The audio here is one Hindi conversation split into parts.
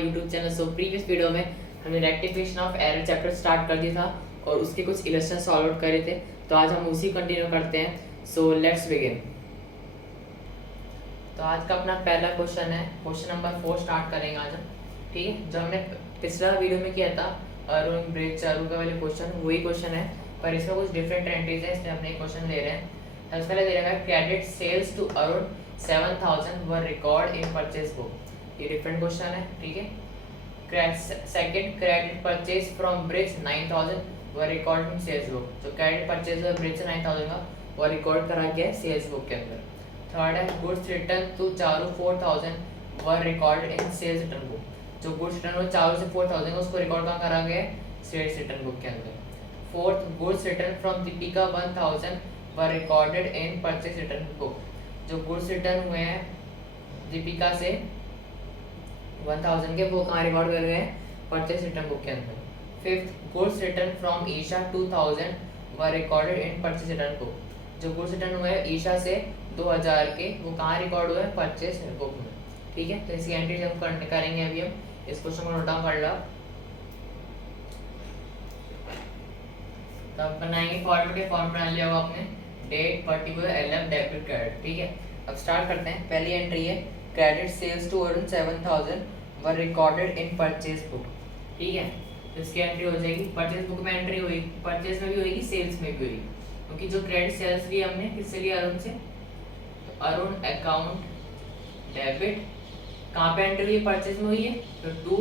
My YouTube channel. So previous video में हमने rectification of error chapter start कर दिया था और उसके कुछ इलस्ट्रेशन सॉल्व आउट करे थे, तो आज हम उसी कंटिन्यू करते हैं। So let's begin. तो आज का अपना पहला क्वेश्चन है, क्वेश्चन नंबर 4 स्टार्ट करेंगे आज हम। ठीक है, जो हमने पिछला वीडियो में किया था अरुण ब्रिज चारू का वाले क्वेश्चन, वही क्वेश्चन है पर इसमें कुछ डिफरेंट एंट्रीज है, इसलिए हमने क्वेश्चन ले रहे हैं। सबसे पहले दे रखा है credit sales to Arun 7000 were record in purchase book. ये डिफरेंट क्वेश्चन है। ठीक है, second credit purchase from Brij 9000 were record in sales book. तो क्रेडिट परचेज ब्रिज से 9000 का वो रिकॉर्ड करा गया है सेल्स बुक के अंदर। थर्ड है goods return to Charu 4000 were record in sales return book. जो गुड्स रिटर्न हुआ चारू से 4000 उसको रिकॉर्ड कहाँ करा गया है, सेल्स रिटर्न बुक के अंदर। Fourth, goods return from Deepika 1000 were recorded in purchase return book. जो गुड्स रिटर्न हुए हैं दीपिका से 1000 के, वो कहाँ रिकॉर्ड कर गए हैं, परचेज रिटर्न बुक के अंदर। Fifth, goods return from Isha 2000 were recorded in purchase return book. जो गुड्स रिटर्न हुए हैं ईशा से 2000 के, वो कहाँ रिकॉर्ड हुए हैं, परचेज बुक में। ठीक है, तो इसकी एंट्रीज हम करेंगे अभी। हम इस क्वेश्चन को नोट डाउन कर लो। तो अब बनाएंगे फॉर्मेट के फॉर्म बना लिया होगा आपने, date particular LF debit credit. ठीक है, अब स्टार्ट करते हैं। पहली एंट्री है credit sales to Arun 7000 were recorded in purchase book. ठीक है, तो इसकी एंट्री हो जाएगी, परचेज बुक में एंट्री होगी, परचेज में भी होगी, सेल्स में भी होगी, क्योंकि जो क्रेडिट सेल्स लिया हमने किससे लिया, अरुण से। तो अरुण अकाउंट डेबिट कहाँ पे एंट्री हुई है, परचेज में हुई है, तो टू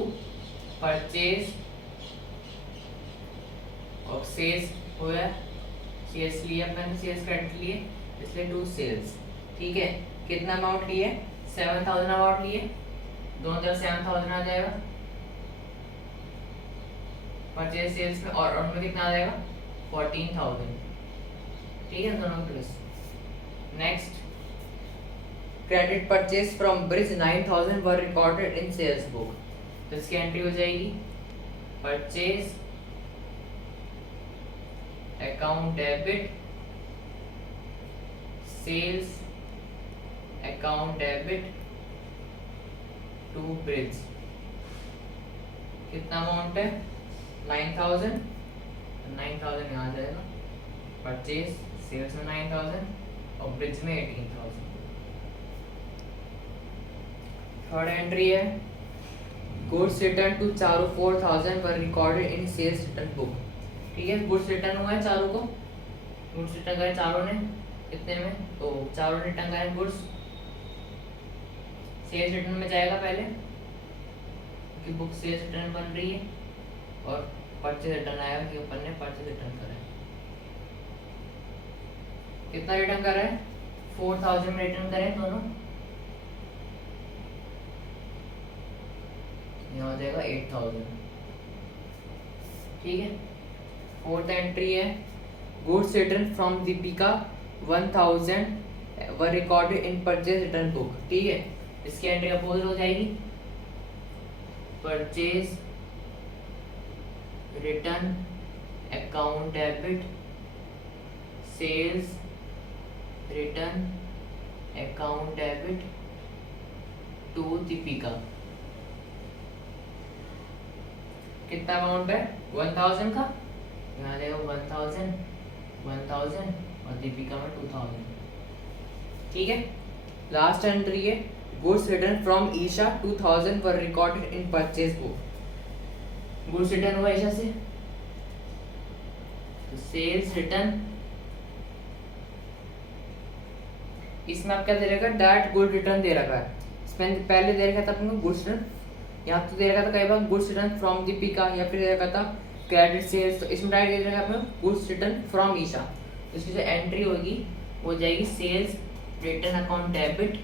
परचेज और सेल्स हुआ, सेल्स लिया मैंने, सेल्स क्रेडिट लिए, इसलिए टू सेल्स। ठीक है, कितना अमाउंट लिए, 7000 अमाउंट लिए, दोनों तरफ 7000 आ जाएगा परचेज सेल्स में, और में कितना आ जाएगा 14000। ठीक है, दोनों plus. Next, credit purchase from Brij 9000 were recorded in sales book. तो इसकी एंट्री हो जाएगी purchase account debit sales account debit to Brij. कितना अमाउंट है, 9000, 9000 यहाँ आ जाएगा, परचेज सेल्स में 9000 और ब्रिज में 18000। थर्ड एंट्री है goods return to Charu 4000 were recorded in sales return book. ठीक है, गुड्स रिटर्न हुआ है चारू को, गुड्स रिटर्न करे चारू ने कितने में, तो चारू रिटर्न करे गुड्स, सेल्स रिटर्न में जाएगा पहले कि बुक सेल्स रिटर्न बन रही है, और परचेज रिटर्न आएगा कि अपन ने परचेज रिटर्न करा है। कितना रिटर्न करा है, 4000 में रिटर्न करें दोनों, यहाँ हो जाएगा 8000। ठीक है, फोर्थ एंट्री है goods return from Deepika 1000 were recorded in purchase return book. ठीक है, इसकी एंट्री अपोजिट हो जाएगी, purchase return account debit sales return account debit to Deepika. कितना अमाउंट है 1000 का, यहाँ जाएगा 1000 1000 और दीपिका में 2000। ठीक है, लास्ट एंट्री है goods return from Isha 2000 were recorded in purchase book. Goods return हुआ ईशा से, तो सेल्स रिटर्न, इसमें आप क्या दे रखा है, डायरेक्ट गुड रिटर्न दे रखा है। इसमें पहले दे रखा था अपने गुड्स रिटर्न, यहाँ तो दे रखा था कई बार गुड्स रिटर्न फ्रॉम दीपिका, या फिर दे रखा था क्रेडिट सेल्स, तो इसमें डायरेक्ट दे रखा है अपने गुड्स रिटर्न फ्रॉम ईशा। तो इसकी जो एंट्री होगी वो जाएगी sales return account debit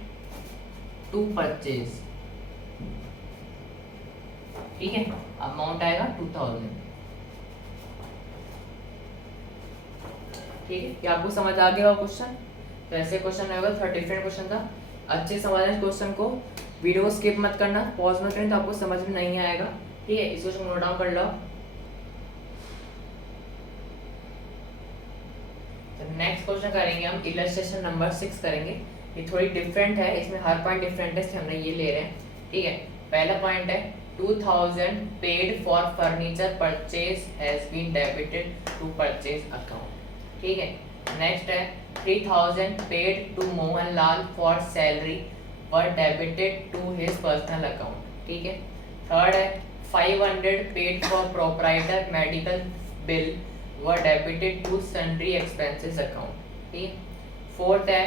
to purchase. ठीक है, अमाउंट आएगा 2000। ठीक है, क्या आपको समझ आ गया क्वेश्चन। तो ऐसे क्वेश्चन होगा, थोड़ा डिफरेंट क्वेश्चन था, अच्छे समझना इस क्वेश्चन को, वीडियो को स्किप मत करना, पॉज मत करना, तो आपको समझ में नहीं आएगा। ठीक है, इस क्वेश्चन को नोट डाउन कर लो। नेक्स्ट क्वेश्चन करेंगे हम, इलस्ट्रेशन नंबर 6 करेंगे। ये थोड़ी डिफरेंट है, इसमें हर पॉइंट डिफरेंट है, इसलिए हमने ये ले रहे हैं। ठीक है, पहला पॉइंट है 2000 paid for furniture purchase has been debited to purchase account. ठीक है. नेक्स्ट है 3000 paid to Mohanlal for salary were debited to his personal account. ठीक है. थर्ड है 500 paid for proprietor medical bill were debited to sundry expenses account. ठीक है. फोर्थ है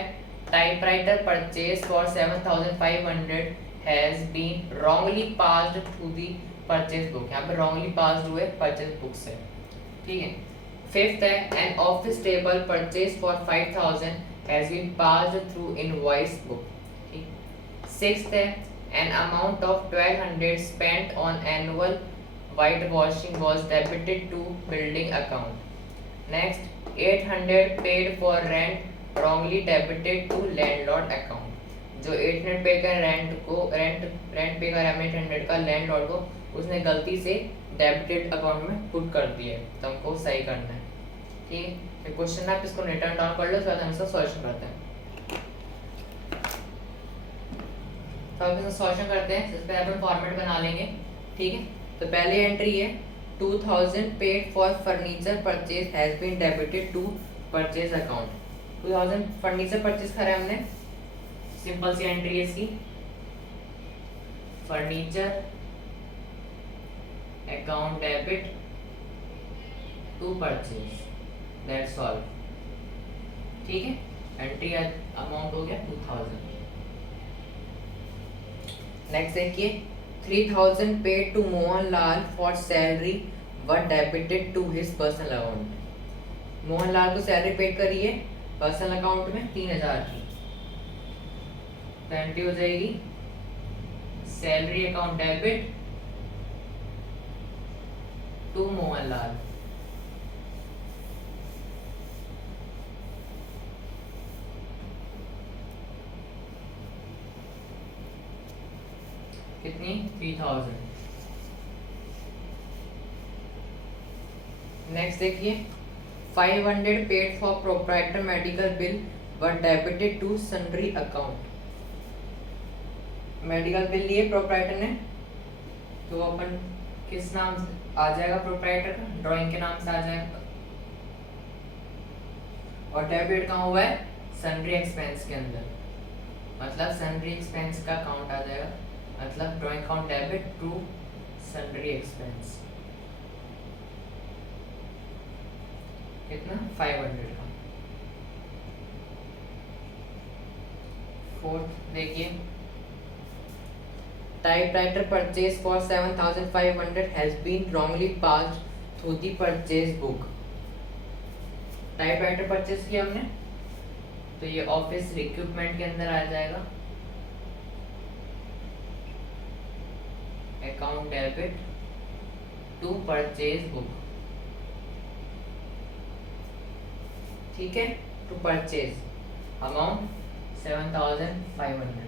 typewriter purchase for 7500 has been wrongly passed through the purchase book. यहाँ पे रॉन्गली पास्ड हुए परचेज बुक से. ठीक है. फिफ्थ है an office table purchase for 5000 has been passed through invoice book. ठीक. सिक्स्थ है an amount of 1200 spent on annual white washing was debited to building account. Next 800 paid for rent wrongly debited to landlord account. जो 800 पे का रेंट पे का 800 का लैंडलॉर्ड को उसने गलती से डेबिटेड अकाउंट में पुट कर दिया है, तो हमको सही करना है. ठीक है. ये क्वेश्चन आप इसको रिटर्न डाउन कर लो, उसके बाद हम इसका सॉल्यूशन करते हैं. तो अब इसका सॉल्यूशन करते हैं. इस पे अपन फॉर्मेट बना लेंगे. ठीक है. तो पहली एंट्री है 2000 paid for furniture purchase has been debited to purchase account. 2000 furniture purchase करा है हमने. सिंपल सी एंट्री है इसकी. Furniture account debit to purchase, that's all. ठीक है. एंट्री अमाउंट हो गया 2000. नेक्स्ट देखिए 3000 paid to Mohanlal for salary were debited to his personal account. Mohanlal को सैलरी पेड करी है पर्सनल अकाउंट में 3000 की. तो एंट्री हो जाएगी salary account debit to Mohanlal. कितनी 3000. नेक्स्ट देखिए 500 paid for proprietor medical bill were debited to sundry account. Medical bill लिए प्रोप्राइटर ने, तो अपन किस नाम से आ जाएगा प्रोप्राइटर का, ड्राइंग के नाम से आ जाएगा. और डेबिट कहाँ हुआ है सन्ड्री एक्सपेंस के अंदर, मतलब सन्ड्री एक्सपेंस का अकाउंट आ जाएगा. मतलब drawing account debit to sundry expense. कितना 500 का. फोर्थ देखिए typewriter purchase for 7500 has been wrongly passed through the purchase book. Typewriter purchase किया हमने, तो ये ऑफिस इक्विपमेंट के अंदर आ जाएगा. Account debit to purchase book. ठीक है. To purchase amount 7500.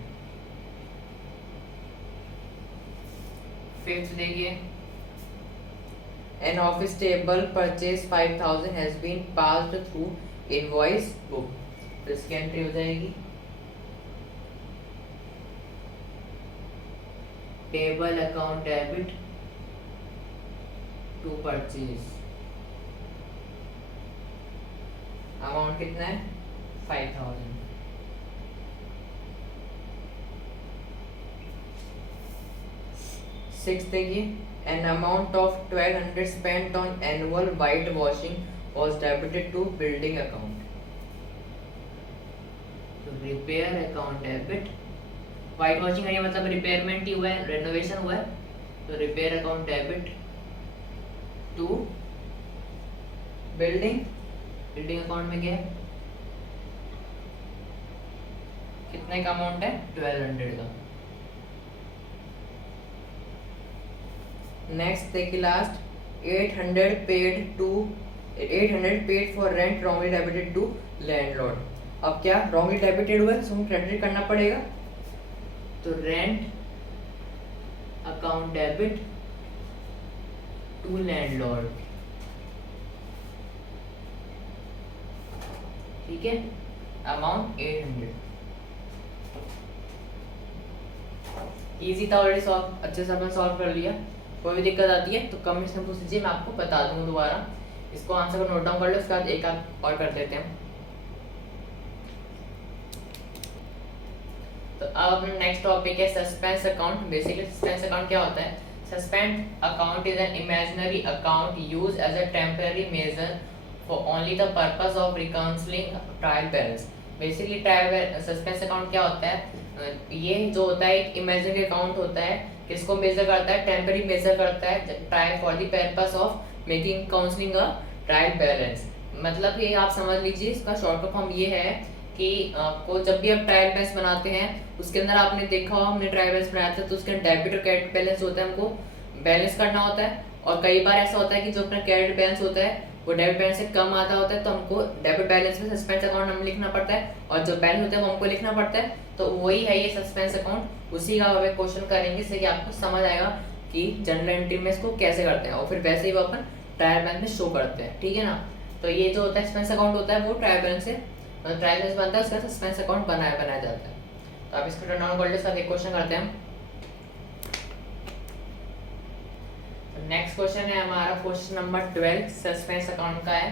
फिफ्थ देखिए an office table purchase 5000 has been passed through invoice book. तो इसकी एंट्री हो जाएगी table account debit to purchase. Amount कितना है 5000. सिक्स देखिए an amount of 1200 spent on annual white washing was debited to building account. तो repair account debit, white washing है मतलब रिपेयरमेंट ही हुआ है, रेनोवेशन हुआ है, तो repair account debit to building. Building account में क्या है, कितने का अमाउंट है 1200 का. नेक्स्ट देखिए last 800 paid for rent wrongly debited to landlord. अब क्या रॉन्गली डेबिटेड हुआ है, तो हमें क्रेडिट करना पड़ेगा. तो rent account debit to landlord. ठीक है. अमाउंट 800. इजी था ऑलरेडी, सॉल्व अच्छे से अपन सॉल्व कर लिया। कोई भी दिक्कत आती है तो कमेंट्स में पूछ लीजिए, मैं आपको बता दूंगा दोबारा। इसको आंसर को नोट डाउन कर लो, उसके बाद एक आध और कर देते हैं। तो अब अपना नेक्स्ट टॉपिक है suspense account. Basically suspense account क्या होता है? Suspense account is an imaginary account use as a temporary measure for only the purpose of reconciling trial balance. Basically trial suspense account क्या होता है? ये जो होता है एक इमेजिनरी अकाउंट होता है, किसको मेजर करता है? टेम्पररी मेजर करता है trial for the purpose of making counselling a trial balance. मतलब ये आप समझ लीजिए, इसका शॉर्ट फॉर्म ये है कि आपको जब भी आप ट्रायल बैलेंस बनाते हैं, उसके अंदर आपने देखा हो, हमने ट्रायल बैलेंस बनाया था तो उसके अंदर डेबिट और क्रेडिट बैलेंस होता है, हमको बैलेंस करना होता है। और कई बार ऐसा होता है कि जो अपना क्रेडिट बैलेंस होता है वो डेबिट बैलेंस से कम आता होता है, तो हमको डेबिट बैलेंस में सस्पेंस अकाउंट हम लिखना पड़ता है, और जो बैलेंस होता है वो हमको लिखना पड़ता है। तो वही है ये सस्पेंस अकाउंट, उसी का अब क्वेश्चन करेंगे जिससे कि आपको समझ आएगा कि जनरल एंट्री में इसको कैसे करते हैं, और फिर वैसे ही वो अपन ट्रायल बैलेंस में शो करते हैं, ठीक है ना। तो ये जो होता है सस्पेंस अकाउंट होता है वो ट्रायल बैलेंस से ट्रायल बैलेंस बनता है, उसका सस्पेंस अकाउंट बनाया जाता है। तो आप इसको टर्न डाउन कर लो, इसका एक क्वेश्चन करते हैं। नेक्स्ट क्वेश्चन है हमारा क्वेश्चन नंबर 12 सस्पेंस अकाउंट का है,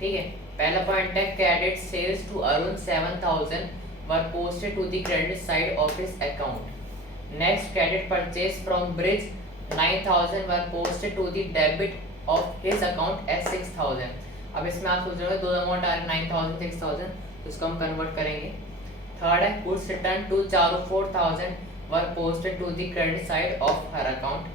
ठीक है। पहला पॉइंट है credit sales to Arun 7000 were posted to the credit side of his account. Next credit purchase from Brij 9000 were posted to the debit of his account as 6000। अब इसमें आप सोच रहे हो दो अमाउंट आ रहे 9000 6000, तो इसको हम कन्वर्ट करेंगे। थर्ड है goods return to Charu 4000 were posted to the credit side of her account.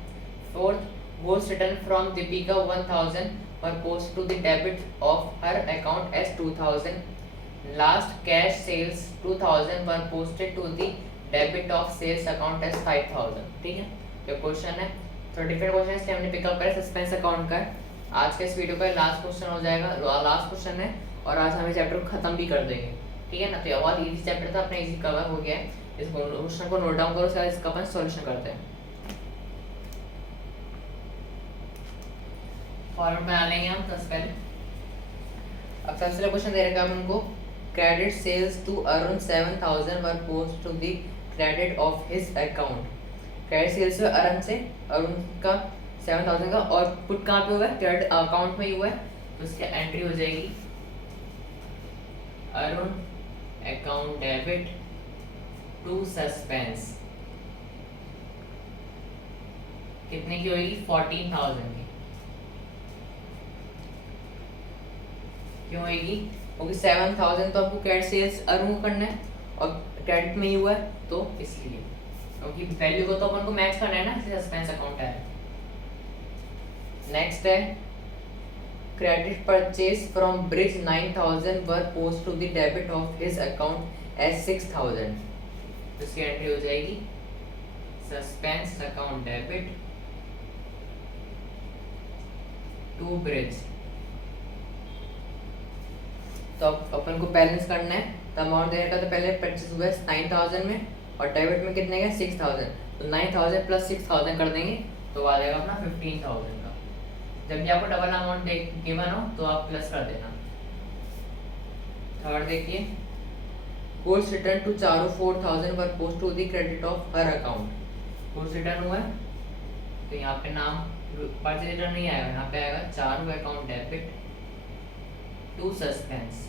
Fourth goods returned from Deepika 1000 were posted to the debit of her account as 2000. Last cash sales 2000 were posted to the debit of sales account as 5000। ठीक है, ये क्वेश्चन है। तो डिफरेंट क्वेश्चन इसलिए हमने पिकअप करा सस्पेंस अकाउंट का। आज के इस वीडियो का लास्ट क्वेश्चन हो जाएगा, लास्ट क्वेश्चन है, और आज हम इस चैप्टर को खत्म भी कर देंगे, ठीक है ना। तो ये बहुत इजी चैप्टर था, अपना इजी कवर हो गया है। इस क्वेश्चन को नोट डाउन करो, उसका इसका अपन सॉल्यूशन करते हैं। फॉर्मेट बना लेंगे हम सबसे पहले। अब सबसे पहले क्वेश्चन दे रखा है उनको, credit sales to Arun 7000 were post to the credit of his account. Credit sales हुआ अरुण से, अरुण का 7000 का, और पुट कहाँ पे हुआ है? क्रेडिट अकाउंट में ही हुआ है, तो इसकी एंट्री हो जाएगी Arun account debit to suspense. कितने की होगी? 14000 की। क्यों होगी? क्योंकि 7000 तो आपको क्रेडिट सेल्स अरुण को करना है और क्रेडिट में ही हुआ है, तो इसलिए क्योंकि वैल्यू को तो अपन को मैच करना है ना, इसलिए सस्पेंस अकाउंट है। नेक्स्ट है credit purchase from Brij 9000 were post to the debit of his account as 6000। इसकी एंट्री हो जाएगी suspense account debit to Brij. तो अब अपन को बैलेंस करना है, तो अमाउंट दे रखा था पहले परचेज हुआ है 9000 में, और डेबिट में कितने का? 6000। तो 9000 प्लस 6000 कर देंगे तो आ जाएगा अपना 15000 का। जब भी आपको डबल अमाउंट गिवन हो तो आप प्लस कर देना। थर्ड देखिए, goods return to Charu 4000 were post to the credit of her account. Goods return हुआ है तो यहाँ पे नाम परचेज रिटर्न नहीं आएगा, यहाँ पे आएगा Charu account debit to suspense.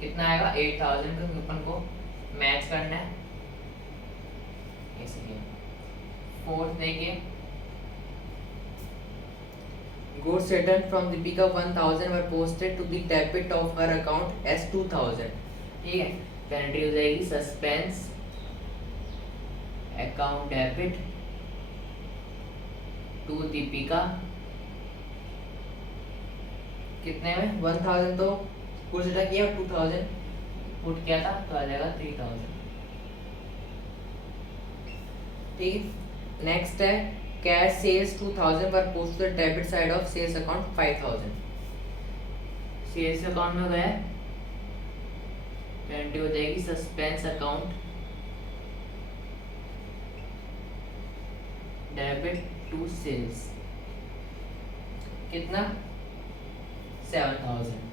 कितना आएगा? 8000 का, अपन को मैच करना है इसलिए। फोर्थ देखिए, goods return from Deepika 1000 were posted to the debit of her account as 2000। ठीक है, एंट्री हो जाएगी suspense account debit to Deepika. कितने में? 1000 तो कुछ रिटर्न किया, 2000 पुट किया था, तो आ जाएगा 3000। ठीक, नेक्स्ट है कैश सेल्स 2000 पर post to the debit side of sales account 5000। Sales account में गया, एंट्री हो जाएगी suspense account debit to sales. कितना? 7000।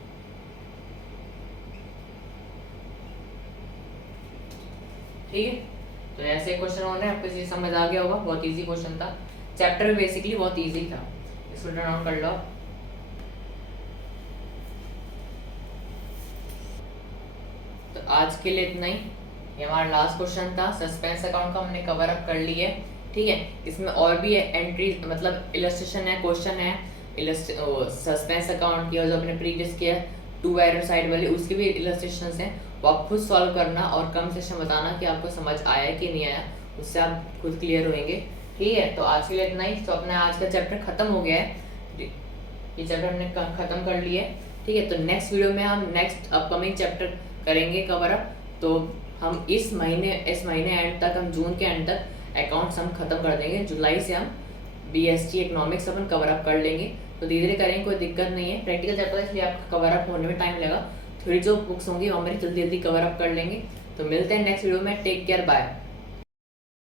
ठीक है, तो ऐसे क्वेश्चन होने आपको चीज समझ आ गया होगा, बहुत इजी क्वेश्चन था, चैप्टर बेसिकली बहुत इजी था। इसको टर्न आउट कर लो। तो आज के लिए इतना ही, ये हमारा लास्ट क्वेश्चन था। सस्पेंस अकाउंट का हमने कवर अप कर लिया है, ठीक है। इसमें और भी एंट्री मतलब इलस्ट्रेशन है, क्वेश्चन है सस्पेंस अकाउंट की, और जो अपने प्रीवियस किया टू एरर साइड वाली उसके भी इलस्ट्रेशंस हैं, वो आप खुद सॉल्व करना और कमेंट सेक्शन में बताना कि आपको समझ आया कि नहीं आया, उससे आप खुद क्लियर होंगे, ठीक है। तो आज के लिए इतना ही। तो अपना आज का चैप्टर खत्म हो गया है, ये चैप्टर हमने खत्म कर लिया है, ठीक है। तो नेक्स्ट वीडियो में हम नेक्स्ट अपकमिंग चैप्टर करेंगे कवर अप। तो हम इस महीने एंड तक, हम जून के एंड तक अकाउंट्स हम खत्म कर देंगे। जुलाई से हम BST इकोनॉमिक्स अपन कवर अप कर लेंगे। तो धीरे धीरे करेंगे, कोई दिक्कत नहीं है। प्रैक्टिकल चैप्टर है इसलिए आपका कवर अप होने में टाइम लगेगा। थोड़ी जो बुक्स होंगी वो हमारी जल्दी जल्दी कवर अप कर लेंगे। तो मिलते हैं नेक्स्ट वीडियो में। Take care, bye.